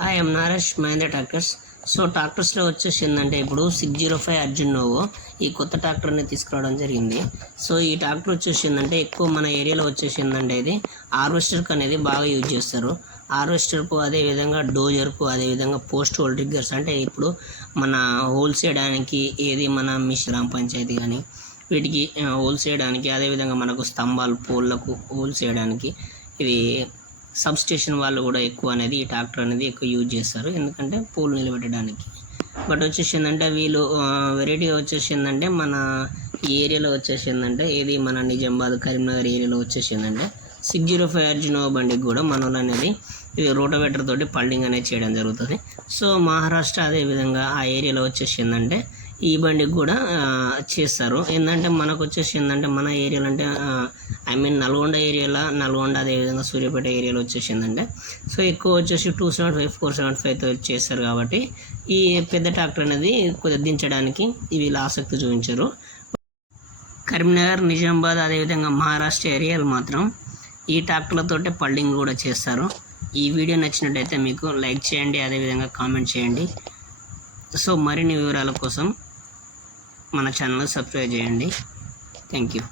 Hi I'm Naresh Mahindra tractors. So ట్రాక్టర్స్లో వచ్చేసి ఏంటంటే ఇప్పుడు 605 అర్జున్ నోవో ఈ కొత్త ట్రాక్టర్ని తీసుకురావడం జరిగింది. సో ఈ ట్రాక్టర్ వచ్చేసి ఏంటంటే ఎక్కువ మన ఏరియాలో వచ్చేసి ఏంటంటే ఇది హార్వెస్టర్కి అనేది బాగా యూజ్ చేస్తారు. హార్వెస్టర్కు అదేవిధంగా డోజర్కు అదేవిధంగా పోస్ట్ హోల్ ట్రిగ్గర్స్ అంటే ఇప్పుడు మన హోల్స్ చేయడానికి ఏది మన గ్రామ పంచాయతీ కానీ వీటికి హోల్స్ చేయడానికి అదేవిధంగా మనకు స్తంభాలు పోల్లకు హోల్స్ చేయడానికి ఇది సబ్స్టేషన్ వాళ్ళు కూడా ఎక్కువ అనేది ఈ ట్రాక్టర్ అనేది ఎక్కువ యూజ్ చేస్తారు, ఎందుకంటే పోల్ నిలబెట్టడానికి. బట్ వచ్చేసి ఏంటంటే వీళ్ళు వెరైటీ వచ్చేసి ఏంటంటే మన ఈ ఏరియాలో వచ్చేసి ఏంటంటే ఇది మన నిజామాబాద్ కరీంనగర్ ఏరియాలో వచ్చేసి ఏంటంటే 605 అర్జున్ బండికి కూడా మన వాళ్ళు అనేది ఇది రోటోవేటర్ తోటి పల్డింగ్ అనేది చేయడం జరుగుతుంది. సో మహారాష్ట్ర అదేవిధంగా ఆ ఏరియాలో వచ్చేసి ఏంటంటే ఈ బండికి కూడా చేస్తారు. ఏంటంటే మనకు వచ్చేసి ఏంటంటే మన ఏరియాలో అంటే నల్గొండ ఏరియాలో నల్గొండ అదేవిధంగా సూర్యాపేట ఏరియాలో వచ్చేసి ఏంటంటే సో ఎక్కువ వచ్చేసి 275 475తో చేస్తారు. కాబట్టి ఈ పెద్ద ట్రాక్టర్ అనేది కొద్దిగా దించడానికి వీళ్ళు ఆసక్తి చూపించారు. కరీంనగర్ నిజామాబాద్ అదేవిధంగా మహారాష్ట్ర ఏరియాలు మాత్రం ఈ ట్రాక్టర్లతోటే పల్డింగ్ కూడా చేస్తారు. ఈ వీడియో నచ్చినట్టయితే మీకు లైక్ చేయండి, అదేవిధంగా కామెంట్ చేయండి. సో మరిన్ని వివరాల కోసం మన ఛానల్ సబ్స్క్రైబ్ చేయండి. Thank you.